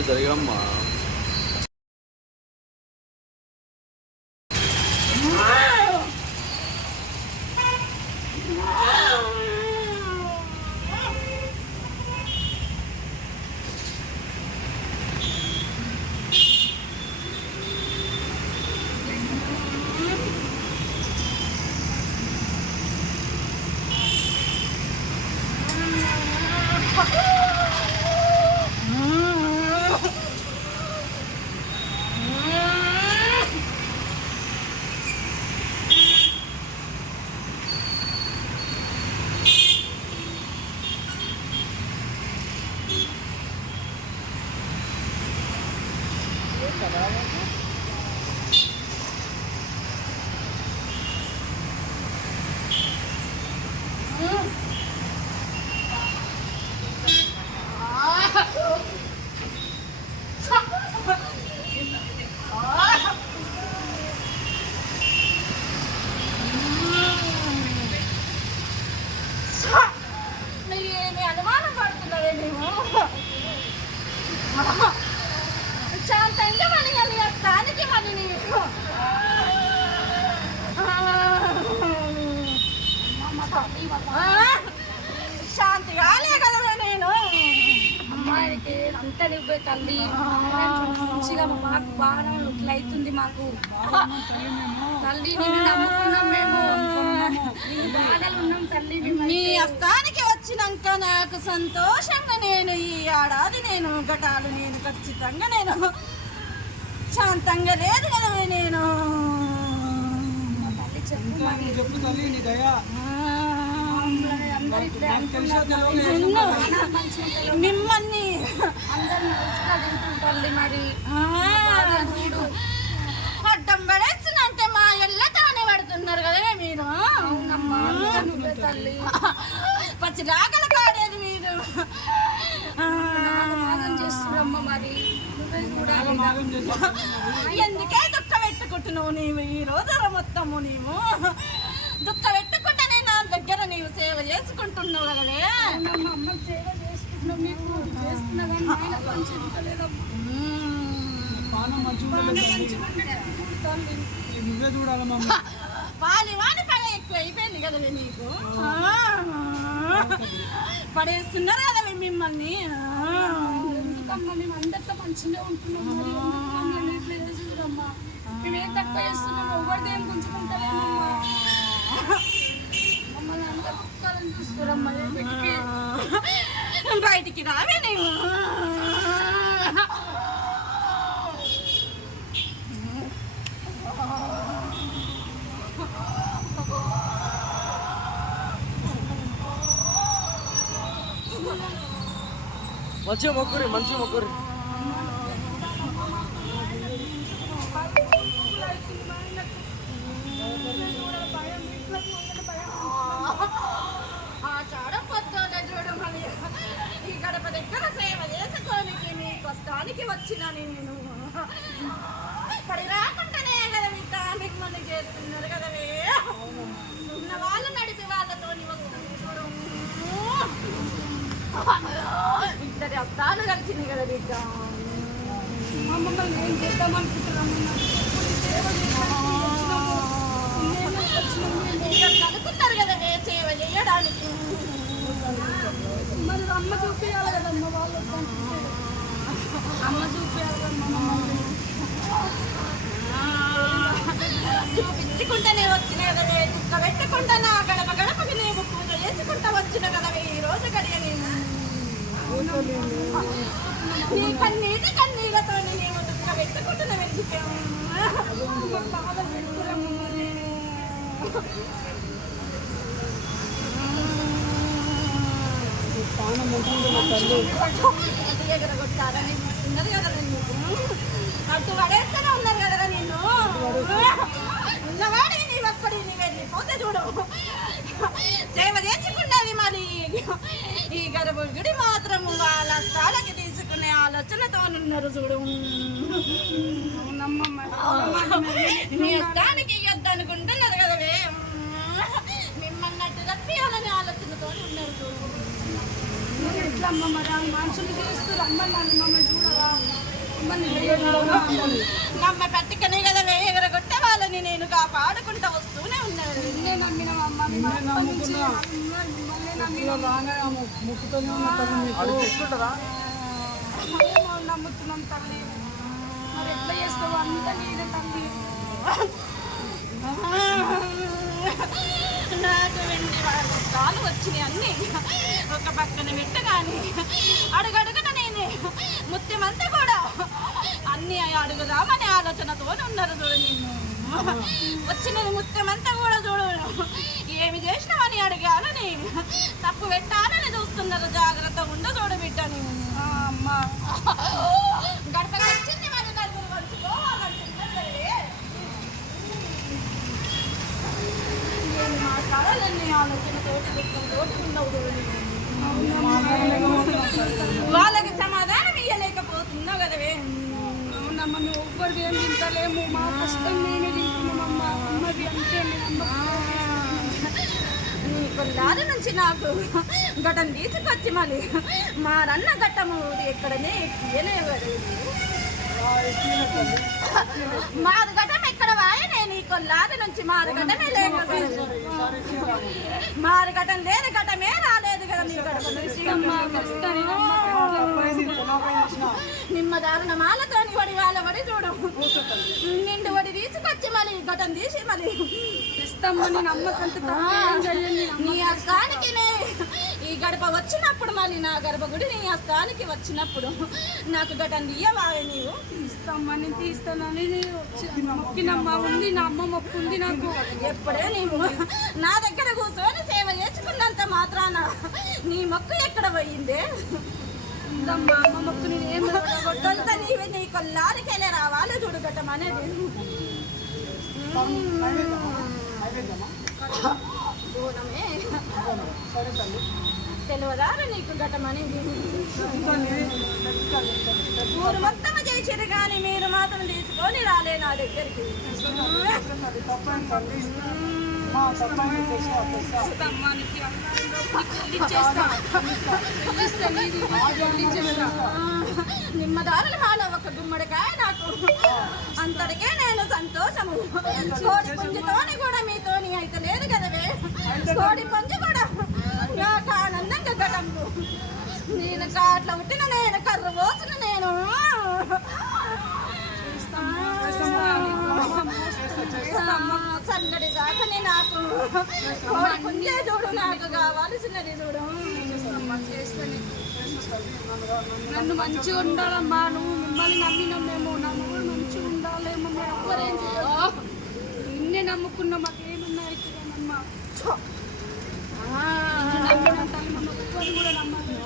జరిగమ్మా శాంతంగా మళ్ళీ నీ వస్తానికి మళ్ళీ నీకు శాంతి కాలే కదా నేను అమ్మాయికి అంత నువ్వే తల్లి మంచిగా మాకు బాగా ఇట్లా అవుతుంది మాకు తల్లి నేను నమ్ముకున్నాం మేము నీ బాధలు ఉన్నాం తల్లి నీ వస్తానికి వచ్చినాక నాకు సంతోషంగా నేను ఈ ఏడాది నేను ఘటాలు నేను ఖచ్చితంగా నేను శాంతంగా లేదు కదా నేను చెప్పు తల్లి నీ దయా మిమ్మల్ని తల్లి మరి అడ్డం పడేస్తుందంటే మా ఎల్లతోనే పడుతున్నారు కదా మీరు అవునమ్మా నువ్వే తల్లి పచ్చి రాగల పాడేది మీరు నాగం చేస్తున్నామ్మ మరి నువ్వే చూడాలి ఎందుకే దుఃఖ పెట్టుకుంటున్నావు నీవు ఈ రోజు మొత్తము నీవు దుఃఖ పెట్టుకుంటేనే నా దగ్గర నీవు సేవ చేసుకుంటున్నావు కదలే అమ్మ సేవ చేసుకుంటున్నాం మీకు చేస్తున్నా కానీ ఆయన మంచిగా లేదమ్మా నువ్వే చూడాలమ్మా పాలి వాడి పడే ఎక్కువ అయిపోయింది కదా నీకు పడేస్తున్నారు కదా మిమ్మల్ని ఎందుకమ్మా మేము అందరితో మంచిగా ఉంటున్నాం చూడమ్మా మేమేం తక్కువ చేస్తున్నాం ఎవరిది ఏం గుంజుకుంటారేమమ్మా మమ్మల్ని అందరూ కుక్కాలని చూస్తారమ్మా బయటికి రావే నీవు మంచిగా మొక్కురి మంచిగా మొక్కురి ఈ గడప దగ్గర సేవ చేసుకోనికి మీ కష్టానికి వచ్చినాను నేను పడి రాకుండానే కదా మీట మిమ్మల్ని చేస్తున్నారు కదవే ఉన్న వాళ్ళు నడిపి వాళ్ళతో వస్తుంది చూడు ఇద్దరి అస్తాలు కలిసింది కదా బిడ్డ మమ్మల్ని ఏం చేద్దామనుకుంటున్నాము కలుకున్నారు కదా సేవ చేయడానికి మరి అమ్మ చూపించాలి కదమ్మ వాళ్ళు అమ్మ చూపించాలి కదమ్మా చూపించుకుంటేనే వచ్చిన కదా దుఃఖ పెట్టుకుంటా నా గడప గడపకి నేను పూజ చేసుకుంటా వచ్చిన కదా ఈ రోజు గడియ నేను నీ కన్నీటి కన్నీళ్ళతో నేను దుఃఖ పెట్టుకుంటున్నా వెళ్ళిపోయాము బాధ పెట్టుకున్నాము ఎగరగొట్టారని ఉన్నది కదా నీకు అటు పడేస్తూనే ఉన్నారు కదరా నేను ఉన్నవాడి నీ ఒక్కడి నీ వెళ్ళిపోతే చూడు సేవ చేసుకున్నది మరి ఈ గర్భగుడి మాత్రం వాళ్ళ స్థాలకి తీసుకునే ఆలోచనతో ఉన్నారు చూడు నీ స్థానికి ఇయ్యొద్దనుకుంటున్నారు కదవే మిమ్మల్ని తప్పియాలని ఆలోచనతో ఉన్నారు చూడు ఎట్లా అమ్మ మరి మనుషులు చేస్తూ రమ్మన్నాను మమ్మల్ని చూడరా మమ్మల్ని నమ్మ పట్టికనే కదవే ఎగరగొట్టే వాళ్ళని నేను కాపాడుకుంటా వస్తూనే ఉన్నాను. నిన్నే నమ్మిన మమ్మల్ని నమ్ముకున్నా నమ్మిన రాగానే ముక్కుతూనే ఉన్న తల్లి నీకు. అది తీసుకుంటారా? మేము నమ్ముతున్నాం తల్లి. మరి ఎట్లా చేస్తావు? అంత నీదే తల్లి. నాకు వెండి వాళ్ళ కాలు వచ్చినాయి అన్నీ ఒక పక్కన పెట్టగాని అడుగడుగున నేనే ముత్యమంతా కూడా అన్ని అడుగుదామని ఆలోచనతో ఉన్నారు చూడు. నేను వచ్చిన ముత్యమంతా కూడా చూడు ఏమి చేసినామని అడిగాను. నేను తప్పు పెట్టాలని చూస్తున్నారు. జాగ్రత్త ఉండ చూడు బిడ్డ. నేను అమ్మా గడపకి వచ్చింది మరి నలుగురు పంచుకోవాలంటున్నారు. నేను మాట్లాడాలని ఆలోచనతోటి ఉన్నావు. వాళ్ళకి సమాధానం ఇయ్యలేకపోతున్నావు కదవే. అవునమ్మా, నువ్వు ఒవ్వరు ఏం తింటలేము. మా కష్టం మేమే తింటున్నామమ్మా. అమ్మది అంతే నీ కొల్లారి నుంచి నాకు ఘటం తీసుకొచ్చి మళ్ళీ మారన్న ఘట్టము ఎక్కడనే ఎక్కియనేవాడు. మారు ఘటం ఎక్కడ వాయనే నీ కొల్లారి నుంచి మారు ఘటమే లేకపోయింది. మారు ఘటం లేని ఘటమే రాలేదు కదా నీ గడప నుంచి. నిమ్మ దారుణమాలతో వడి వాళ్ళ వడి చూడు నిండు వడి తీసుకొచ్చి మళ్ళీ ఘటం తీసి మళ్ళీ ఇస్తామని నమ్మకంతో నీ హస్తానికి ఈ గడప వచ్చినప్పుడు మళ్ళీ నా గర్భగుడి నీ హస్తానికి వచ్చినప్పుడు నాకు ఘటం తీయవా నీవు? ఇస్తామని తీస్తానని మొక్కినమ్మా ఉంది. నా అమ్మ మొక్కు ఉంది నాకు. ఎప్పుడే నీవు నా దగ్గర కూర్చొని సేవ చేసుకున్నంత మాత్రాన నీ మొక్కు ఎక్కడ పోయిందే? ఉందమ్మా, అమ్మ మొక్కు నేను ఏం తొలుత నీవి నీ కొల్లారికెళ్ళే రావాలి చూడు ఘటం అనేది. బోనమే తెలియదారు నీకు ఘటం అనేది. ఊరు మొత్తం చేసిరు కానీ మీరు మాత్రం తీసుకొని రాలే నా దగ్గరికి. నిమ్మదారులు మాల ఒక గుమ్మడికాయ నాకు అంతటికే నేను సంతోషము. కోడి పుంజుతోని కూడా మీతోని అయితే లేదు కదవే. కోడి పుంజు కూడా నాకు ఆనందంగా గడంపు. నేను కాట్ల పుట్టిన నేను కర్ర పోసిన నేను చల్లడి సాకని నాకు కోడి పుంజే చూడు నాకు కావాల్సినది చూడు. నన్ను మంచిగా ఉండాలమ్మా. నువ్వు మిమ్మల్ని నమ్మినాం మేము. నన్ను కూడా మంచిగా ఉండాలేమో. మీరు ఎవ్వరేం చేయదు. నిన్నే నమ్ముకున్నా. మాకేమున్నా అవుతుందమ్మా. నమ్మిన తల్లి మమ్మల్ని ఎవ్వరు కూడా నమ్మాలి.